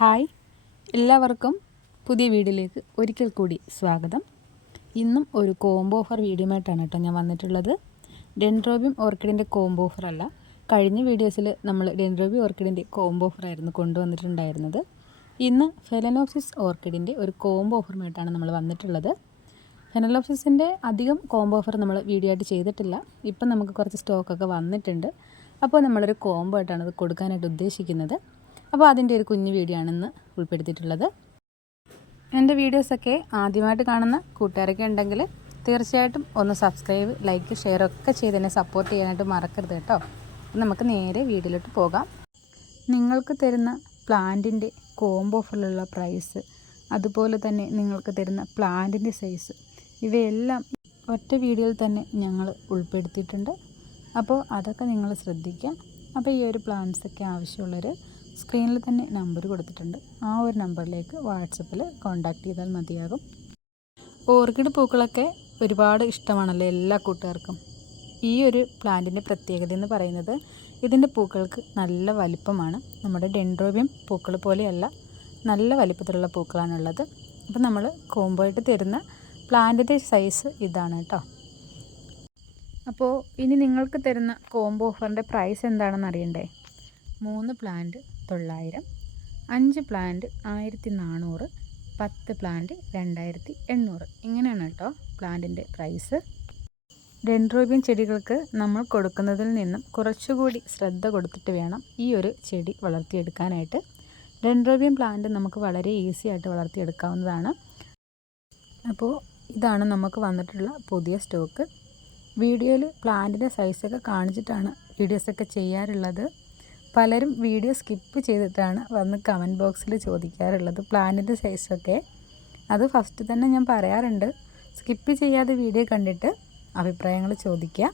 Hi, എല്ലാവർക്കും പുതിയ വീഡിയോയിലേക്ക് ഒരിക്കൽ കൂടി സ്വാഗതം. ഇന്നും ഒരു കോംബോ ഓഫർ വീഡിയോയുമായിട്ടാണ് കേട്ടോ ഞാൻ വന്നിട്ടുള്ളത്. ഡെൻഡ്രോബിയം ഓർക്കിഡിൻ്റെ കോംബോ ഓഫർ അല്ല. കഴിഞ്ഞ വീഡിയോസിൽ നമ്മൾ ഡെൻഡ്രോബിയം ഓർക്കിഡിൻ്റെ കോംബോ ഓഫറായിരുന്നു കൊണ്ടുവന്നിട്ടുണ്ടായിരുന്നത്. ഇന്ന് ഫെലനോപ്സിസ് ഓർക്കിഡിൻ്റെ ഒരു കോംബോ ഓഫറുമായിട്ടാണ് നമ്മൾ വന്നിട്ടുള്ളത്. ഫെലനോപ്സിസിൻ്റെ അധികം കോംബോ ഓഫർ നമ്മൾ വീഡിയോ ആയിട്ട് ചെയ്തിട്ടില്ല. ഇപ്പം നമുക്ക് കുറച്ച് സ്റ്റോക്കൊക്കെ വന്നിട്ടുണ്ട്. അപ്പോൾ നമ്മളൊരു കോംബോ ആയിട്ടാണ് അത് കൊടുക്കാനായിട്ട് ഉദ്ദേശിക്കുന്നത്. അപ്പോൾ അതിൻ്റെ ഒരു കുഞ്ഞു വീഡിയോ ആണെന്ന് ഉൾപ്പെടുത്തിയിട്ടുള്ളത്. എൻ്റെ വീഡിയോസൊക്കെ ആദ്യമായിട്ട് കാണുന്ന കൂട്ടുകാരൊക്കെ ഉണ്ടെങ്കിൽ തീർച്ചയായിട്ടും ഒന്ന് സബ്സ്ക്രൈബ്, ലൈക്ക്, ഷെയർ ഒക്കെ ചെയ്ത് എന്നെ സപ്പോർട്ട് ചെയ്യാനായിട്ട് മറക്കരുത് കേട്ടോ. നമുക്ക് നേരെ വീഡിയോയിലോട്ട് പോകാം. നിങ്ങൾക്ക് തരുന്ന പ്ലാന്റിൻ്റെ കോംബോ ഓഫറിലുള്ള പ്രൈസ്, അതുപോലെ തന്നെ നിങ്ങൾക്ക് തരുന്ന പ്ലാന്റിൻ്റെ സൈസ്, ഇവയെല്ലാം ഒറ്റ വീഡിയോയിൽ തന്നെ ഞങ്ങൾ ഉൾപ്പെടുത്തിയിട്ടുണ്ട്. അപ്പോൾ അതൊക്കെ നിങ്ങൾ ശ്രദ്ധിക്കുക. അപ്പോൾ ഈ ഒരു പ്ലാന്റ്സൊക്കെ ആവശ്യമുള്ളവർ സ്ക്രീനിൽ തന്നെ നമ്പർ കൊടുത്തിട്ടുണ്ട്. ആ ഒരു നമ്പറിലേക്ക് വാട്സപ്പിൽ കോൺടാക്റ്റ് ചെയ്താൽ മതിയാകും. ഓർക്കിഡ് പൂക്കളൊക്കെ ഒരുപാട് ഇഷ്ടമാണല്ലോ എല്ലാ കൂട്ടുകാർക്കും. ഈ ഒരു പ്ലാന്റിൻ്റെ പ്രത്യേകത എന്ന് പറയുന്നത് ഇതിൻ്റെ പൂക്കൾക്ക് നല്ല വലിപ്പമാണ്. നമ്മുടെ ഡെൻഡ്രോബിയം പൂക്കൾ പോലെയല്ല, നല്ല വലിപ്പത്തിലുള്ള പൂക്കളാണുള്ളത്. അപ്പോൾ നമ്മൾ കോംബോ ആയിട്ട് തരുന്ന പ്ലാന്റിൻ്റെ സൈസ് ഇതാണ് കേട്ടോ. അപ്പോൾ ഇനി നിങ്ങൾക്ക് തരുന്ന കോംബോ ഓഫറിൻ്റെ പ്രൈസ് എന്താണെന്ന് അറിയണ്ടേ? 3 പ്ലാന്റ് 900, 5 പ്ലാന്റ് 1400, 10 പ്ലാന്റ് 2800, ഇങ്ങനെയാണ് കേട്ടോ പ്ലാന്റിൻ്റെ പ്രൈസ്. ഡെൻഡ്രോബിയം ചെടികൾക്ക് നമ്മൾ കൊടുക്കുന്നതിൽ നിന്നും കുറച്ചുകൂടി ശ്രദ്ധ കൊടുത്തിട്ട് വേണം ഈ ഒരു ചെടി വളർത്തിയെടുക്കാനായിട്ട്. ഡെൻഡ്രോബിയം പ്ലാന്റ് നമുക്ക് വളരെ ഈസി ആയിട്ട് വളർത്തിയെടുക്കാവുന്നതാണ്. അപ്പോൾ ഇതാണ് നമുക്ക് വന്നിട്ടുള്ള പുതിയ സ്റ്റോക്ക്. വീഡിയോയിൽ പ്ലാന്റിൻ്റെ സൈസൊക്കെ കാണിച്ചിട്ടാണ് വീഡിയോസൊക്കെ ചെയ്യാറുള്ളത്. പലരും വീഡിയോ സ്കിപ്പ് ചെയ്തിട്ടാണ് വന്ന് കമൻറ്റ് ബോക്സിൽ ചോദിക്കാറുള്ളത് പ്ലാന്റിൻ്റെ സൈസൊക്കെ. അത് ഫസ്റ്റ് തന്നെ ഞാൻ പറയാറുണ്ട്, സ്കിപ്പ് ചെയ്യാതെ വീഡിയോ കണ്ടിട്ട് അഭിപ്രായങ്ങൾ ചോദിക്കുക.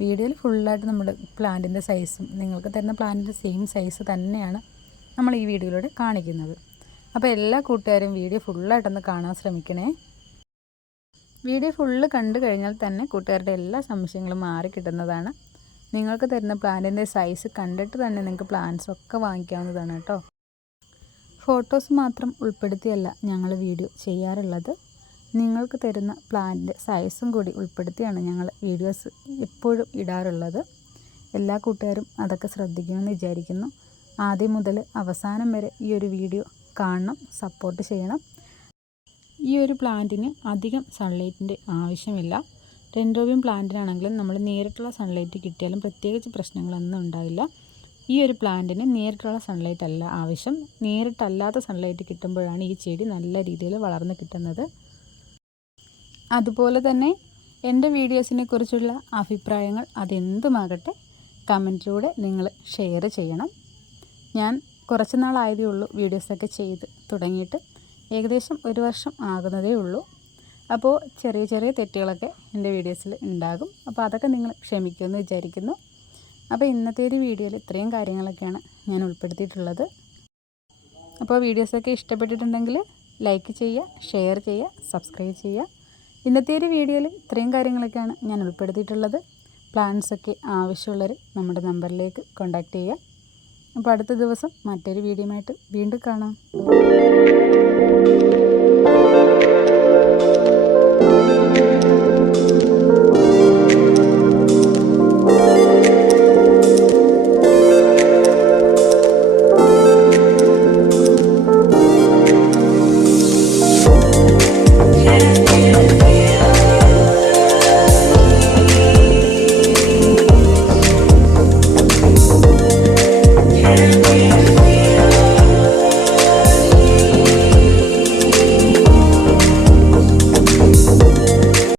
വീഡിയോയിൽ ഫുള്ളായിട്ട് നമ്മൾ പ്ലാന്റിൻ്റെ സൈസും നിങ്ങൾക്ക് തരുന്ന പ്ലാന്റിൻ്റെ സെയിം സൈസ് തന്നെയാണ് നമ്മൾ ഈ വീഡിയോയിലൂടെ കാണിക്കുന്നത്. അപ്പോൾ എല്ലാ കൂട്ടുകാരും വീഡിയോ ഫുള്ളായിട്ടൊന്ന് കാണാൻ ശ്രമിക്കണേ. വീഡിയോ ഫുള്ള് കണ്ടു കഴിഞ്ഞാൽ തന്നെ കൂട്ടുകാരുടെ എല്ലാ സംശയങ്ങളും മാറി കിട്ടുന്നതാണ്. നിങ്ങൾക്ക് തരുന്ന പ്ലാന്റിൻ്റെ സൈസ് കണ്ടിട്ട് തന്നെ നിങ്ങൾക്ക് പ്ലാന്റ്സ് ഒക്കെ വാങ്ങിക്കാവുന്നതാണ് കേട്ടോ. ഫോട്ടോസ് മാത്രം ഉൾപ്പെടുത്തിയല്ല ഞങ്ങൾ വീഡിയോ ചെയ്യാറുള്ളത്. നിങ്ങൾക്ക് തരുന്ന പ്ലാന്റിൻ്റെ സൈസും കൂടി ഉൾപ്പെടുത്തിയാണ് ഞങ്ങൾ വീഡിയോസ് എപ്പോഴും ഇടാറുള്ളത്. എല്ലാ കൂട്ടുകാരും അതൊക്കെ ശ്രദ്ധിക്കുമെന്ന് വിചാരിക്കുന്നു. ആദ്യം മുതൽ അവസാനം വരെ ഈ ഒരു വീഡിയോ കാണണം, സപ്പോർട്ട് ചെയ്യണം. ഈ ഒരു പ്ലാന്റിന് അധികം സൺലൈറ്റിൻ്റെ ആവശ്യമില്ല. ഡെൻഡ്രോബിയം പ്ലാന്റിനാണെങ്കിലും നമ്മൾ നേരിട്ടുള്ള സൺലൈറ്റ് കിട്ടിയാലും പ്രത്യേകിച്ച് പ്രശ്നങ്ങളൊന്നും ഉണ്ടാവില്ല. ഈ ഒരു പ്ലാന്റിന് നേരിട്ടുള്ള സൺലൈറ്റ് അല്ല ആവശ്യം. നേരിട്ടല്ലാത്ത സൺലൈറ്റ് കിട്ടുമ്പോഴാണ് ഈ ചെടി നല്ല രീതിയിൽ വളർന്ന് കിട്ടുന്നത്. അതുപോലെ തന്നെ എൻ്റെ വീഡിയോസിനെ കുറിച്ചുള്ള അഭിപ്രായങ്ങൾ അതെന്തുമാകട്ടെ കമൻറ്റിലൂടെ നിങ്ങൾ ഷെയർ ചെയ്യണം. ഞാൻ കുറച്ച് നാളായതേ ഉള്ളൂ വീഡിയോസൊക്കെ ചെയ്ത് തുടങ്ങിയിട്ട്. ഏകദേശം 1 വർഷം ആകുന്നതേ ഉള്ളൂ. അപ്പോൾ ചെറിയ ചെറിയ തെറ്റുകളൊക്കെ എൻ്റെ വീഡിയോസിൽ ഉണ്ടാകും. അപ്പോൾ അതൊക്കെ നിങ്ങൾ ക്ഷമിക്കുമെന്ന് വിചാരിക്കുന്നു. അപ്പോൾ ഇന്നത്തെ ഒരു വീഡിയോയിൽ ഇത്രയും കാര്യങ്ങളൊക്കെയാണ് ഞാൻ ഉൾപ്പെടുത്തിയിട്ടുള്ളത്. അപ്പോൾ വീഡിയോസൊക്കെ ഇഷ്ടപ്പെട്ടിട്ടുണ്ടെങ്കിൽ ലൈക്ക് ചെയ്യുക, ഷെയർ ചെയ്യുക, സബ്സ്ക്രൈബ് ചെയ്യുക. ഇന്നത്തെ ഒരു വീഡിയോയിൽ ഇത്രയും കാര്യങ്ങളൊക്കെയാണ് ഞാൻ ഉൾപ്പെടുത്തിയിട്ടുള്ളത്. പ്ലാൻസൊക്കെ ആവശ്യമുള്ളവർ നമ്മുടെ നമ്പറിലേക്ക് കോൺടാക്റ്റ് ചെയ്യുക. അപ്പോൾ അടുത്ത ദിവസം മറ്റൊരു വീഡിയോയുമായിട്ട് വീണ്ടും കാണാം.